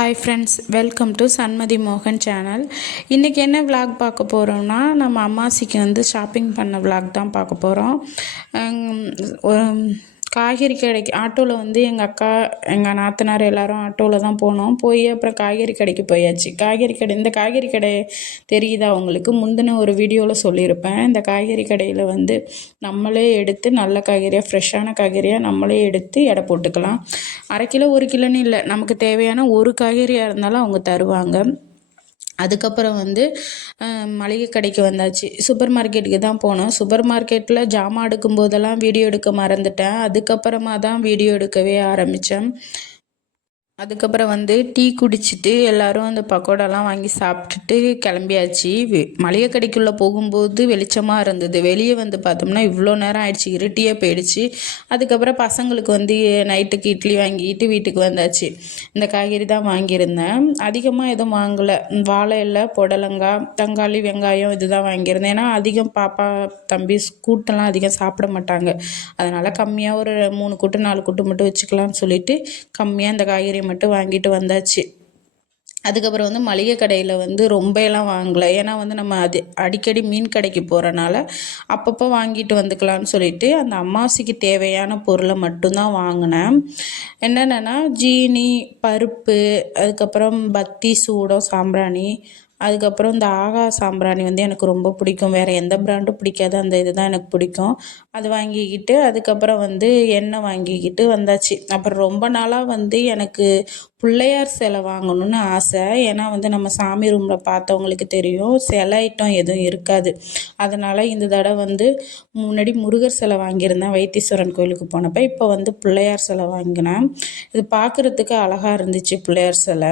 Hi friends, welcome to Sanmathi மோகன் channel. இன்றைக்கி என்ன விலாக் பார்க்க போகிறோம்னா, நம்ம அம்மாசிக்கு வந்து ஷாப்பிங் பண்ண விலாக் தான் பார்க்க போகிறோம். காய்கறி கடைக்கு ஆட்டோவில் வந்து எங்கள் அக்கா, எங்கள் நாத்தனார் எல்லோரும் ஆட்டோவில் தான் போனோம். போய் அப்புறம் காய்கறி கடைக்கு போயாச்சு. இந்த காய்கறி கடை தெரியுதா உங்களுக்கு? முந்தின ஒரு வீடியோவில் சொல்லியிருப்பேன். இந்த காய்கறி கடையில் வந்து நம்மளே எடுத்து நல்ல காய்கறியாக, ஃப்ரெஷ்ஷான காய்கறியாக நம்மளே எடுத்து எடை போட்டுக்கலாம். 1/2 கிலோ 1 கிலோன்னு இல்லை, நமக்கு தேவையான ஒரு காய்கறியாக இருந்தாலும் அவங்க தருவாங்க. அதுக்கப்புறம் வந்து மளிகை கடைக்கு வந்தாச்சு. சூப்பர் மார்க்கெட்டுக்கு தான் போனோம். சூப்பர் மார்க்கெட்டில் ஜாமான் எடுக்கும் போதெல்லாம் வீடியோ எடுக்க மறந்துட்டேன். அதுக்கப்புறமா தான் வீடியோ எடுக்கவே ஆரம்பித்தேன். அதுக்கப்புறம் வந்து டீ குடிச்சிட்டு எல்லோரும் அந்த பக்கோடாலாம் வாங்கி சாப்பிட்டுட்டு கிளம்பியாச்சு. மளிகை கடைக்குள்ளே போகும்போது வெளிச்சமாக இருந்தது. வெளியே வந்து பார்த்தோம்னா இவ்வளோ நேரம் ஆயிடுச்சு, இருட்டியே போயிடுச்சு. அதுக்கப்புறம் பசங்களுக்கு வந்து நைட்டுக்கு இட்லி வாங்கிட்டு வீட்டுக்கு வந்தாச்சு. இந்த காய்கறி தான் வாங்கியிருந்தேன். அதிகமாக எதுவும் வாங்கலை. வாழை இலை, புடலங்காய், தக்காளி, வெங்காயம் இது தான் வாங்கியிருந்தேன். ஏன்னா அதிகம் பாப்பா தம்பி கூட்டெல்லாம் அதிகம் சாப்பிட மாட்டாங்க. அதனால் கம்மியாக ஒரு 3 கூட்டு 4 கூட்டு மட்டும் வச்சுக்கலாம்னு சொல்லிட்டு கம்மியாக இந்த காய்கறி மட்டும் வாங்கிட்டு வந்தாச்சு. அதுக்கப்புறம் வந்து மளிகை கடையில் வந்து ரொம்ப எல்லாம் வாங்கலை. ஏன்னா வந்து நம்ம அடிக்கடி மீன் கடைக்கு போகிறனால அப்பப்போ வாங்கிட்டு வந்துக்கலான்னு சொல்லிட்டு அந்த அமாவாசைக்கு தேவையான பொருளை மட்டும்தான் வாங்கினேன். என்னென்னா ஜீனி, பருப்பு, அதுக்கப்புறம் பத்தி, சூடம், சாம்பிராணி, அதுக்கப்புறம் இந்த ஆகா சாம்பிராணி வந்து எனக்கு ரொம்ப பிடிக்கும். வேறு எந்த பிராண்டும் பிடிக்காது, அந்த இது தான் எனக்கு பிடிக்கும். அது வாங்கிக்கிட்டு அதுக்கப்புறம் வந்து எண்ணெய் வாங்கிக்கிட்டு வந்தாச்சு. அப்புறம் ரொம்ப நாளாக வந்து எனக்கு பிள்ளையார் சிலை வாங்கணும்னு ஆசை. ஏன்னா வந்து நம்ம சாமி ரூமில் பார்த்தவங்களுக்கு தெரியும், சிலை ஐட்டம் எதுவும் இருக்காது. அதனால் இந்த தடவை வந்து முன்னாடி முருகர் சிலை வாங்கியிருந்தேன் வைத்தீஸ்வரன் கோயிலுக்கு போனப்போ. இப்போ வந்து பிள்ளையார் சிலை வாங்கினேன். இது பார்க்குறதுக்கு அழகாக இருந்துச்சு பிள்ளையார் சிலை.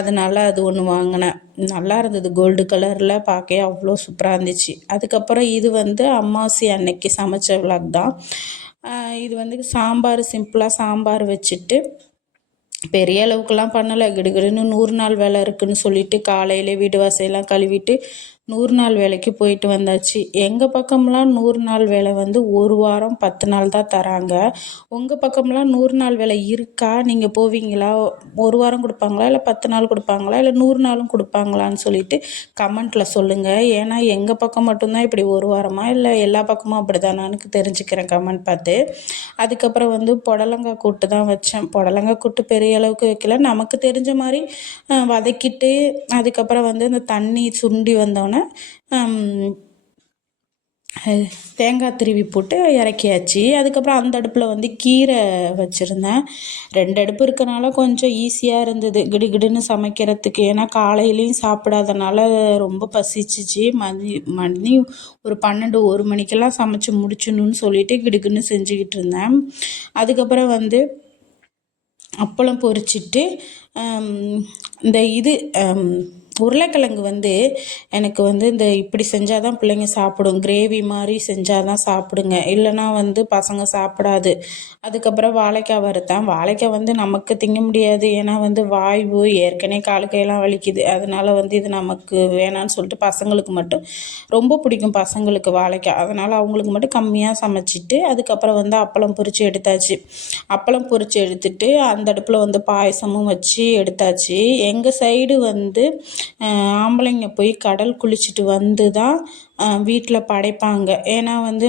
அதனால் அது ஒன்று வாங்கினேன். நல்லா இருந்தது, கோல்டு கலரில் பார்க்க அவ்வளோ சூப்பராக இருந்துச்சு. அதுக்கப்புறம் இது வந்து அமாவாசை அன்னைக்கு சமைச்ச விலாக் தான். இது வந்து சாம்பார், சிம்பிளாக சாம்பார் வச்சுட்டு பெரிய அளவுக்குலாம் பண்ணலை. கிடுகிடுன்னு 100 நாள் வேலை இருக்குதுன்னு சொல்லிட்டு காலையிலே வீடு வாசையெல்லாம் கழுவிட்டு 100 நாள் வேலைக்கு போயிட்டு வந்தாச்சு. எங்கள் பக்கம்லாம் 100 நாள் வேலை வந்து 1 வாரம் 10 நாள் தான் தராங்க. உங்கள் பக்கம்லாம் 100 நாள் வேலை இருக்கா? நீங்கள் போவீங்களா? 1 வாரம் கொடுப்பாங்களா, இல்லை 10 நாள் கொடுப்பாங்களா, இல்லை 100 நாளும் கொடுப்பாங்களான்னு சொல்லிட்டு கமெண்ட்டில் சொல்லுங்கள். ஏன்னா எங்கள் பக்கம் மட்டும்தான் இப்படி 1 வாரமா, இல்லை எல்லா பக்கமும் அப்படி தானான்னு தெரிஞ்சுக்கிறேன் கமெண்ட் பார்த்து. அதுக்கப்புறம் வந்து புடலங்காய் கூட்டு தான் வச்சேன். புடலங்காய் கூட்டு பெரிய அளவுக்கு வைக்கல, நமக்கு தெரிஞ்ச மாதிரி வதக்கிட்டு அதுக்கப்புறம் வந்து இந்த தண்ணி சுண்டி வந்தோடனே தேங்காய் திருவி போட்டு இறக்கியாச்சு. அதுக்கப்புறம் அந்த அடுப்பில் வந்து கீரை வச்சுருந்தேன். 2 அடுப்பு இருக்கனால கொஞ்சம் ஈஸியாக இருந்தது கிடுகிடுன்னு சமைக்கிறதுக்கு. ஏன்னா காலையிலையும் சாப்பிடாதனால ரொம்ப பசிச்சிச்சு. மணி ஒரு 12 1 மணிக்கெல்லாம் சமைச்சு முடிச்சணுன்னு சொல்லிட்டு கிடுகுன்னு செஞ்சுக்கிட்டு இருந்தேன். அதுக்கப்புறம் வந்து அப்பளம் பொரிச்சிட்டு இந்த இது உருளைக்கிழங்கு வந்து எனக்கு வந்து இந்த இப்படி செஞ்சால் தான் பிள்ளைங்க சாப்பிடும், கிரேவி மாதிரி செஞ்சால் தான் சாப்பிடுங்க, இல்லைனா வந்து பசங்க சாப்பிடாது. அதுக்கப்புறம் வாழைக்காய் வறுத்தேன். வாழைக்காய் வந்து நமக்கு திங்க முடியாது, ஏன்னா வந்து வாய்வு ஏற்கனவே கால் கையெல்லாம் வலிக்குது. அதனால் வந்து இது நமக்கு வேணான்னு சொல்லிட்டு பசங்களுக்கு மட்டும் ரொம்ப பிடிக்கும், பசங்களுக்கு வாழைக்காய். அதனால் அவங்களுக்கு மட்டும் கம்மியாக சமைச்சிட்டு அதுக்கப்புறம் வந்து அப்பளம் பொரித்து எடுத்தாச்சு. அப்பளம் பொரித்து எடுத்துட்டு அந்த அடுப்பில் வந்து பாயசமும் வச்சு எடுத்தாச்சு. எங்கள் சைடு வந்து ஆம்பளைங்க போய் கடல் குளிச்சுட்டு வந்து தான் வீட்டில் படைப்பாங்க. ஏன்னா வந்து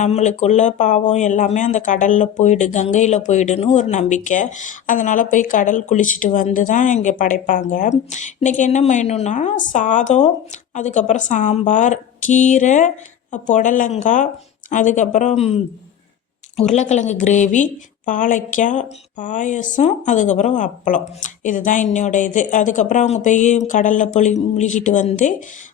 நம்மளுக்குள்ள பாவம் எல்லாமே அந்த கடலில் கங்கையில் போயிடுன்னு ஒரு நம்பிக்கை. அதனால் போய் கடல் குளிச்சுட்டு வந்து தான் இங்கே படைப்பாங்க. இன்றைக்கி என்ன மெனுன்னா சாதம், அதுக்கப்புறம் சாம்பார், கீரை, புடலங்காய், அதுக்கப்புறம் உருளைக்கிழங்கு கிரேவி, வாழைக்காய், பாயசம், அதுக்கப்புறம் அப்பளம். இதுதான் என்னோட இது. அதுக்கப்புறம் அவங்க போய் கடலில் முழுகிட்டு வந்து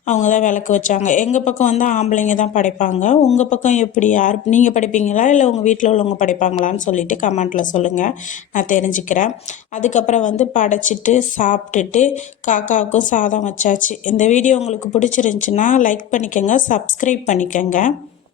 அவங்க தான் விளக்கு வச்சாங்க. எங்கள் பக்கம் வந்து ஆம்பளைங்க தான் படைப்பாங்க. உங்கள் பக்கம் எப்படி, நீங்கள் படைப்பீங்களா, இல்லை உங்கள் வீட்டில் உள்ளவங்க படைப்பாங்களான்னு சொல்லிட்டு கமெண்ட்டில் சொல்லுங்கள், நான் தெரிஞ்சுக்கிறேன். அதுக்கப்புறம் வந்து படைச்சிட்டு சாப்பிட்டுட்டு காக்காவுக்கும் சாதம் வச்சாச்சு. இந்த வீடியோ உங்களுக்கு பிடிச்சிருந்துச்சின்னா லைக் பண்ணிக்கோங்க, சப்ஸ்கிரைப் பண்ணிக்கோங்க.